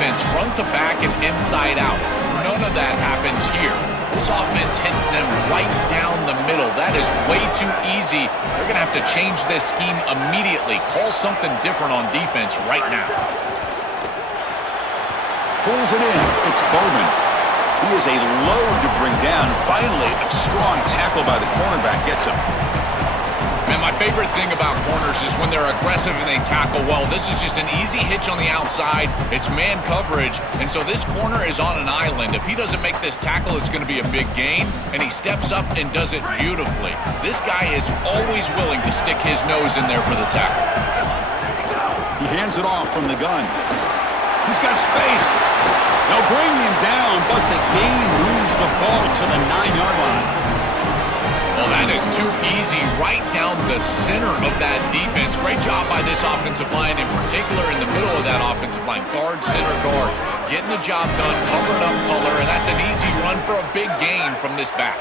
defense front to back and inside out. None of that happens here. This offense hits them right down the middle. That is way too easy. They're going to have to change this scheme immediately. Call something different on defense right now. Pulls it in. It's Bowman. He is a load to bring down. Finally, a strong tackle by the cornerback gets him. Man, my favorite thing about corners is when they're aggressive and they tackle well. This is just an easy hitch on the outside. It's man coverage, and so this corner is on an island. If he doesn't make this tackle, it's going to be a big gain, and he steps up and does it beautifully. This guy is always willing to stick his nose in there for the tackle. He hands it off from the gun. He's got space. They'll bring him down, but the gain moves the ball to the 9-yard line. Well, that is too easy right down the center of that defense. Great job by this offensive line, in particular in the middle of that offensive line. Guard, center, guard. Getting the job done, covering up color, and that's an easy run for a big gain from this back.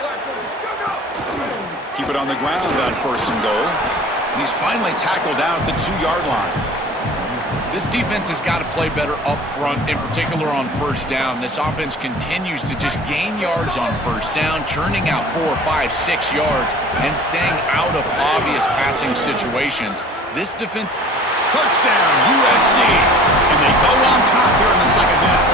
Keep it on the ground on 1st and goal. And he's finally tackled down at the 2-yard line. This defense has got to play better up front, in particular on 1st down. This offense continues to just gain yards on 1st down, churning out 4, 5, 6 yards, and staying out of obvious passing situations. This defense... Touchdown, USC! And they go on top here in the second half.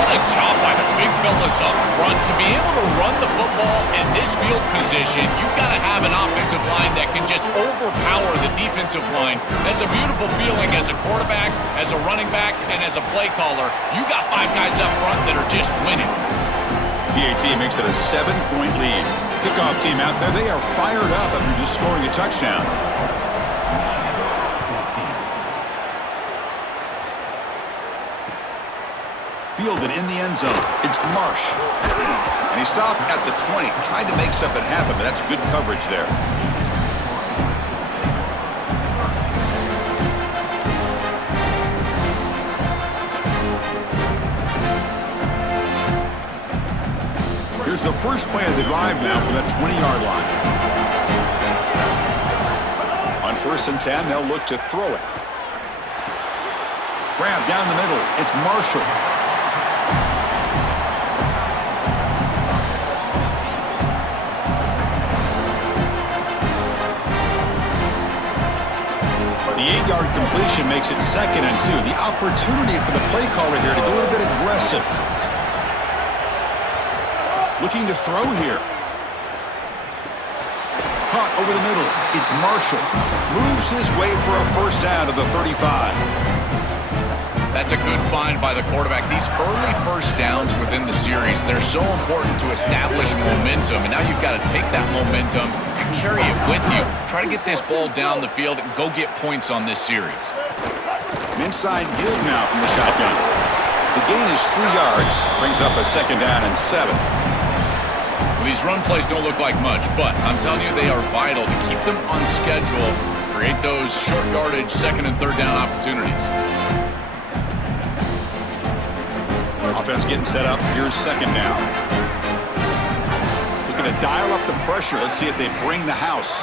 What a job by the big fellas up front. To be able to run the football in this field position, you've got to have an offensive line that can just overpower the defensive line. That's a beautiful feeling as a quarterback, as a running back, and as a play caller. You got 5 guys up front that are just winning. PAT makes it a 7-point lead. Kickoff team out there, they are fired up after just scoring a touchdown. Fielded in the end zone. It's Marsh. And he stopped at the 20. Tried to make something happen, but that's good coverage there. Here's the first play of the drive now from that 20-yard line. On 1st and 10, they'll look to throw it. Grab down the middle. It's Marshall. The 8-yard completion makes it 2nd and 2. The opportunity for the play caller here to go a little bit aggressive. Looking to throw here. Caught over the middle. It's Marshall. Moves his way for a 1st down to the 35. That's a good find by the quarterback. These early 1st downs within the series, they're so important to establish momentum. And now you've got to take that momentum and carry it with you. Try to get this ball down the field and go get points on this series. An inside give now from the shotgun. The gain is 3 yards. Brings up a 2nd down and 7. Well, these run plays don't look like much, but I'm telling you, they are vital to keep them on schedule, create those short yardage 2nd and 3rd down opportunities. Offense getting set up. Here's 2nd down. Looking to dial up the pressure. Let's see if they bring the house.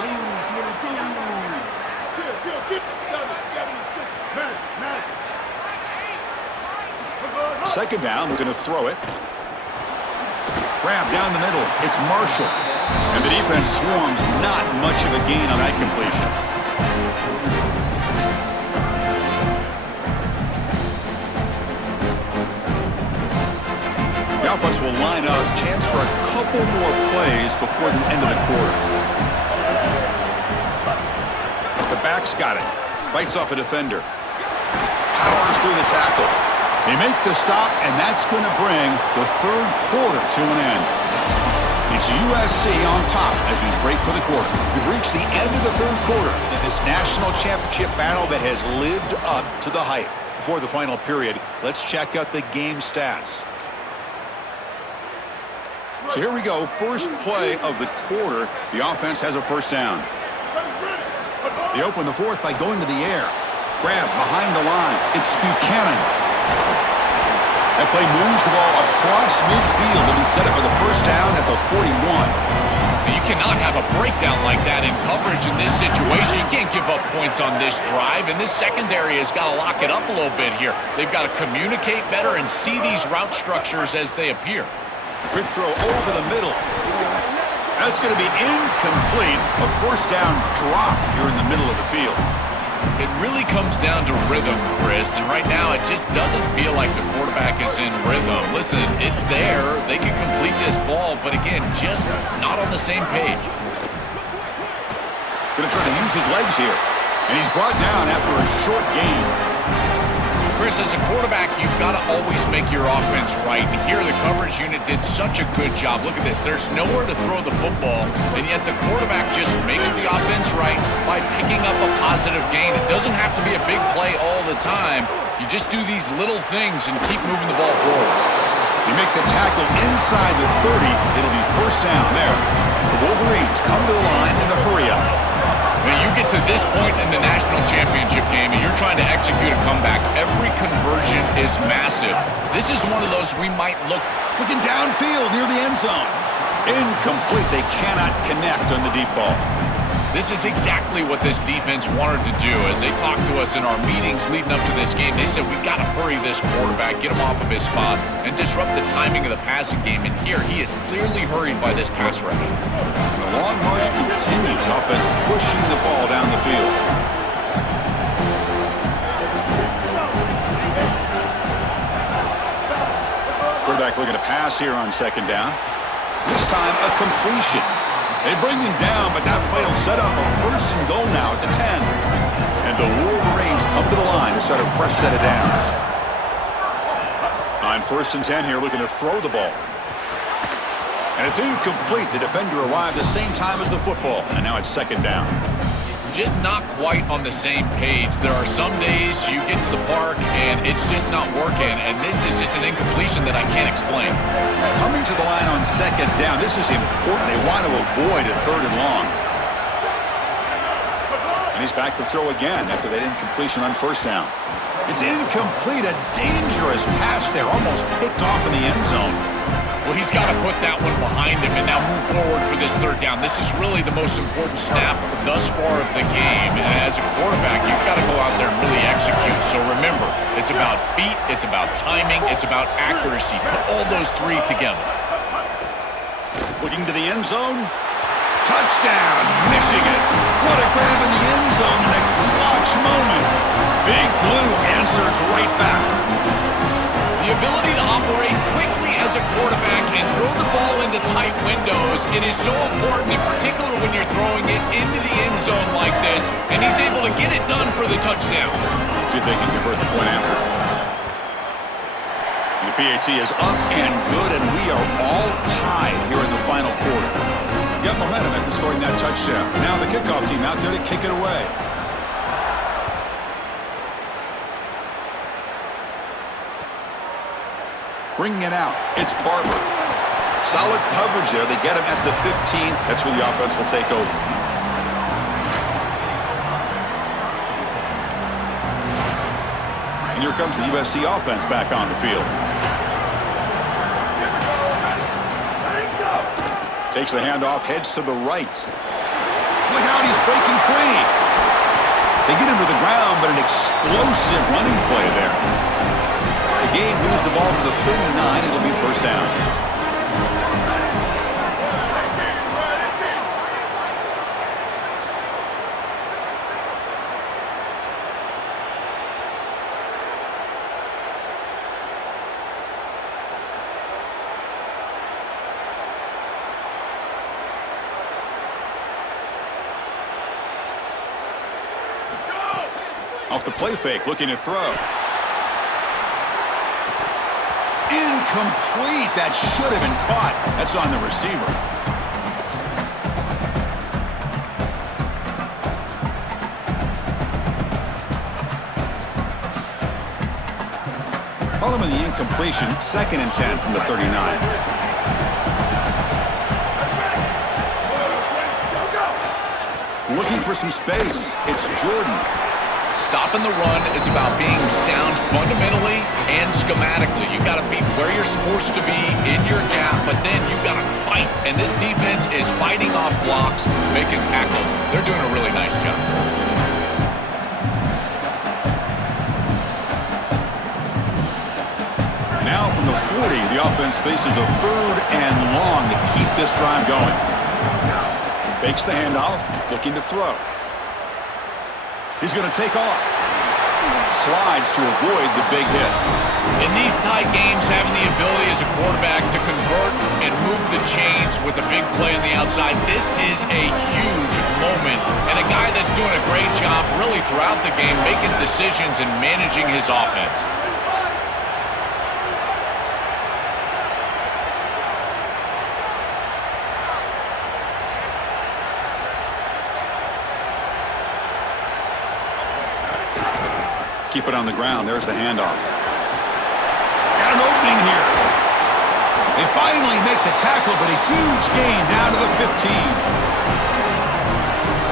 2nd down. Looking to throw it. Grab down the middle. It's Marshall. And the defense swarms. Not much of a gain on that completion. The offense will line up. Chance for a couple more plays before the end of the quarter. The back's got it. Fights off a defender. Powers through the tackle. They make the stop, and that's going to bring the 3rd quarter to an end. It's USC on top as we break for the quarter. We've reached the end of the 3rd quarter in this national championship battle that has lived up to the hype. Before the final period, let's check out the game stats. So here we go, first play of the quarter. The offense has a 1st down. They open the 4th by going to the air. Grab behind the line. It's Buchanan. That play moves the ball across midfield to be set up for the 1st down at the 41. You cannot have a breakdown like that in coverage in this situation. You can't give up points on this drive, and this secondary has got to lock it up a little bit here. They've got to communicate better and see these route structures as they appear. Quick throw over the middle. That's going to be incomplete. A first down drop here in the middle of the field. It really comes down to rhythm, Chris, and right now it just doesn't feel like the quarterback is in rhythm. Listen, it's there. They can complete this ball, but again, just not on the same page. Going to try to use his legs here, and he's brought down after a short gain. Chris, as a quarterback, you've got to always make your offense right, and here the coverage unit did such a good job. Look at this. There's nowhere to throw the football, and yet the quarterback just makes the offense right by picking up a positive gain. It doesn't have to be a big play all the time. You just do these little things and keep moving the ball forward. They make the tackle inside the 30. It'll be first down there. The Wolverines come to the line in the hurry-up. When you get to this point in the national championship game and you're trying to execute a comeback, every conversion is massive. This is one of those we might looking downfield near the end zone. Incomplete. They cannot connect on the deep ball. This is exactly what this defense wanted to do. As they talked to us in our meetings leading up to this game, they said, we got to hurry this quarterback, get him off of his spot, and disrupt the timing of the passing game. And here, he is clearly hurried by this pass rush. And the long march continues. Offense pushing the ball down the field. Quarterback looking to pass here on second down. This time, a completion. They bring him down, but that play will set up a first and goal now at the 10. And the Wolverines come to the line to start a fresh set of downs. On first and 10 here, looking to throw the ball. And it's incomplete. The defender arrived the same time as the football, and now it's second down. Just not quite on the same page. There are some days you get to the park and it's just not working, and this is just an incompletion that I can't explain. Coming to the line on second down, this is important. They want to avoid a third and long. And he's back to throw again after that incompletion on first down. It's incomplete. A dangerous pass there, almost picked off in the end zone. Well, he's got to put that one behind him and now move forward for this third down. This is really the most important snap thus far of the game. And as a quarterback, you've got to go out there and really execute. So remember, it's about feet, it's about timing, it's about accuracy. Put all those three together. Looking to the end zone. Touchdown, Michigan. What a grab in the end zone in a clutch moment. Big Blue answers right back. The ability to operate quickly as a quarterback and throw the ball into tight windows, it is so important, in particular when you're throwing it into the end zone like this, and he's able to get it done for the touchdown. See if they can convert the point after. The PAT is up and good, and we are all tied here in the final quarter. Got momentum after scoring that touchdown. Now the kickoff team out there to kick it away. Bringing it out, it's Barber. Solid coverage there. They get him at the 15. That's where the offense will take over. And here comes the USC offense back on the field. Takes the handoff, heads to the right. Look out, he's breaking free. They get him to the ground, but an explosive running play there. The game moves the ball to the 39. It'll be first down. Off the play fake, looking to throw. Incomplete. That should have been caught. That's on the receiver. Call him in the incompletion. 2nd and 10 from the 39. Looking for some space. It's Jordan. Stopping the run is about being sound fundamentally and schematically. You've got to be where you're supposed to be in your gap, but then you've got to fight. And this defense is fighting off blocks, making tackles. They're doing a really nice job. Now from the 40, the offense faces a 3rd and long to keep this drive going. Fakes the handoff, looking to throw. He's going to take off. Slides to avoid the big hit. In these tight games, having the ability as a quarterback to convert and move the chains with a big play on the outside, this is a huge moment. And a guy that's doing a great job really throughout the game making decisions and managing his offense. Keep it on the ground. There's the handoff. Got an opening here. They finally make the tackle, but a huge gain down to the 15.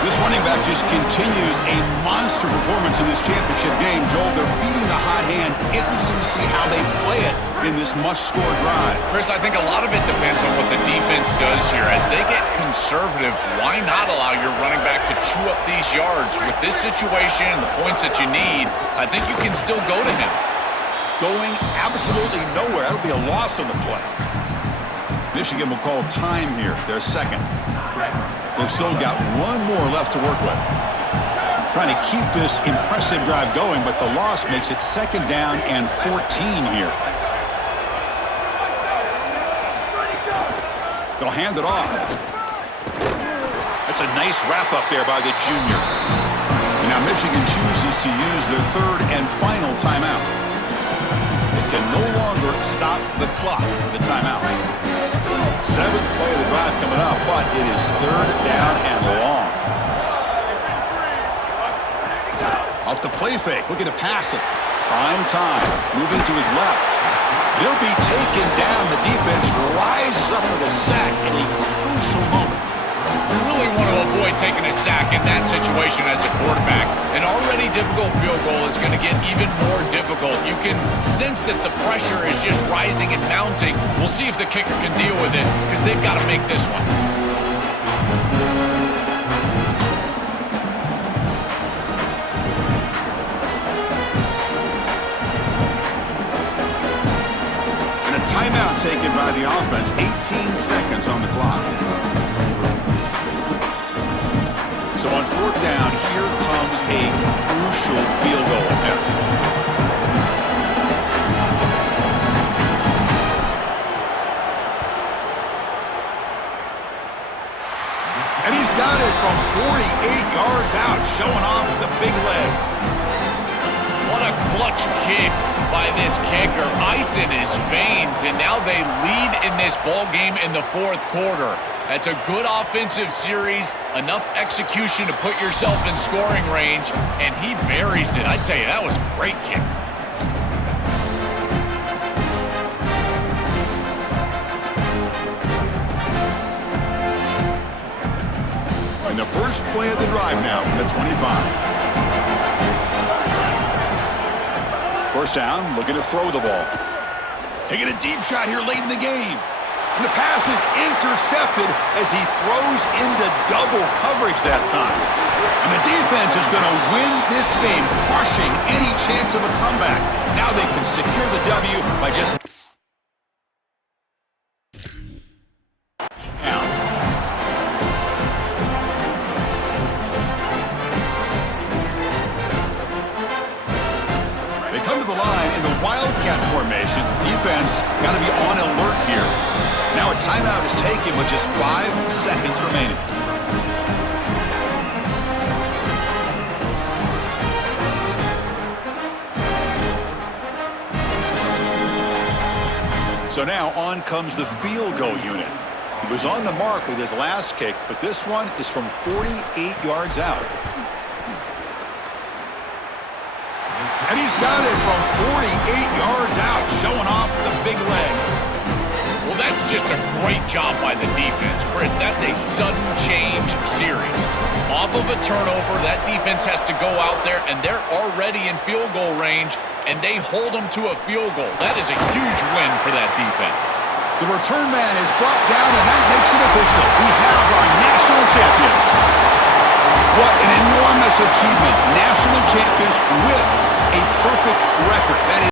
This running back just continues a monster performance in this championship game. Joel, they're feeding the hot hand. Interesting to see how they play it in this must-score drive. Chris, I think a lot of it depends on what the defense does here. As they get conservative, why not allow your running back to chew up these yards? With this situation and the points that you need, I think you can still go to him. Going absolutely nowhere. That'll be a loss on the play. Michigan will call time here. Their second. They've still got one more left to work with. Trying to keep this impressive drive going, but the loss makes it 2nd down and 14 here. They'll hand it off. That's a nice wrap-up there by the junior. And now Michigan chooses to use their 3rd and final timeout. They can no longer stop the clock with a timeout. 7th play of the drive coming up, but it is 3rd down and long. Off the play fake, looking to pass it. Prime time, moving to his left. He'll be taken down. The defense rises up with a sack in a crucial moment. You really want to avoid taking a sack in that situation as a quarterback. An already difficult field goal is going to get even more difficult. You can sense that the pressure is just rising and mounting. We'll see if the kicker can deal with it, because they've got to make this one. Timeout taken by the offense. 18 seconds on the clock. So on 4th down, here comes a crucial field goal attempt. And he's got it from 48 yards out, showing off the big leg. What a clutch kick by this kicker. Ice in his veins, and now they lead in this ball game in the 4th quarter. That's a good offensive series, enough execution to put yourself in scoring range, and he buries it. I tell you, that was a great kick. And the first play of the drive now from the 25. 1st down, looking to throw the ball. Taking a deep shot here late in the game. And the pass is intercepted as he throws into double coverage that time. And the defense is going to win this game, crushing any chance of a comeback. Now they can secure the W by just... Wildcat formation. Defense got to be on alert here. Now a timeout is taken with just 5 seconds remaining. So now on comes the field goal unit. He was on the mark with his last kick, but this one is from 48 yards out. And he's got it from 48 yards out, showing off the big leg. Well, that's just a great job by the defense. Chris, that's a sudden change series. Off of a turnover, that defense has to go out there, and they're already in field goal range. and they hold them to a field goal. That is a huge win for that defense. The return man is brought down, and that makes it official. We have our national champions. What an enormous achievement. National champions with a perfect record. That is